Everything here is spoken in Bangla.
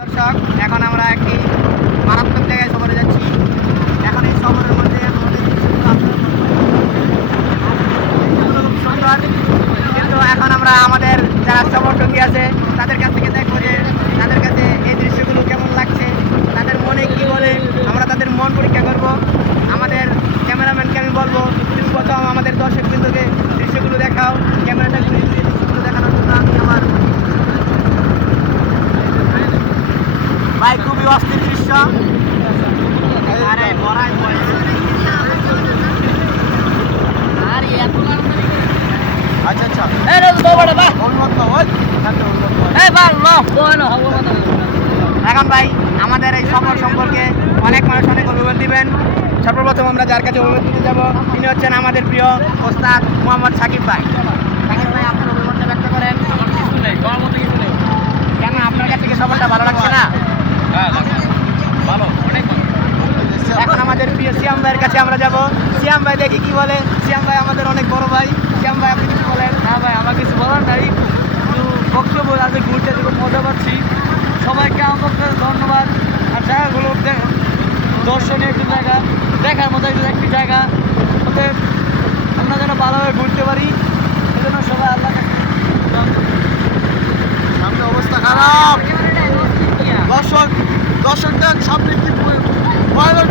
দর্শক, এখন আমরা একটি মারাত্মক জায়গায় সফরে যাচ্ছি। এখন এই সফরের মধ্যে আমাদের খুব সুন্দর, কিন্তু এখন আমরা আমাদের যারা সফর সঙ্গী আছে তাদের কাছ থেকে দেখবো যে তাদের কাছে এই দৃশ্যগুলো কেমন লাগছে, তাদের মনে কি বলে। আমরা তাদের মন পরীক্ষা করব। আমাদের ক্যামেরাম্যানকে আমি বলবো, তুমি প্রথম আমাদের দর্শক বিন্দুকে দৃশ্যগুলো দেখাও। ক্যামেরাটা ঘুরিয়ে ঘুরিয়ে দৃশ্যগুলো দেখানোর জন্য আমি আমার ভাই, খুবই অস্থির দৃশ্য। আরে বড়াই আচ্ছা আচ্ছা, এখন ভাই আমাদের এই সফর সম্পর্কে অনেক মানুষ অনেক অভিমত দিবেন। সর্বপ্রথম আমরা যার কাছে অভিমত দিতে যাবো তিনি হচ্ছেন আমাদের প্রিয় ওস্তাদ মোহাম্মদ সাকিব ভাই। সাকিব ভাই, আপনার অভিমতটা ব্যক্ত করেন। আমার কিছু নেই, তোমার মতো কিছু নেই। কেন, আপনার কাছে কি সফরটা ভালো লাগছে না? ভালো, অনেক ভালো। এখন আমাদের প্রিয় সিয়াম ভাইয়ের কাছে আমরা যাব। সিয়াম ভাই দেখি কি বলে। সিয়াম ভাই আমাদের অনেক বড় ভাই। সিয়াম ভাই, আপনি কিছু বলেন। হ্যাঁ ভাই, আমার কিছু বলার নাই, শুধু বক্তব্য আছে। ঘুরতে খুব মজা পাচ্ছি। সবাইকে আমার ধন্যবাদ। আর জায়গাগুলো দর্শনীয় একটি জায়গা, দেখার মতো একটি জায়গা, ওতে আমরা যেন ভালোভাবে ঘুরতে পারি, সেজন্য সবাই আল্লাহ সামনে অবস্থা খারাপ। দর্শকদের সামনে কি ভয়ানক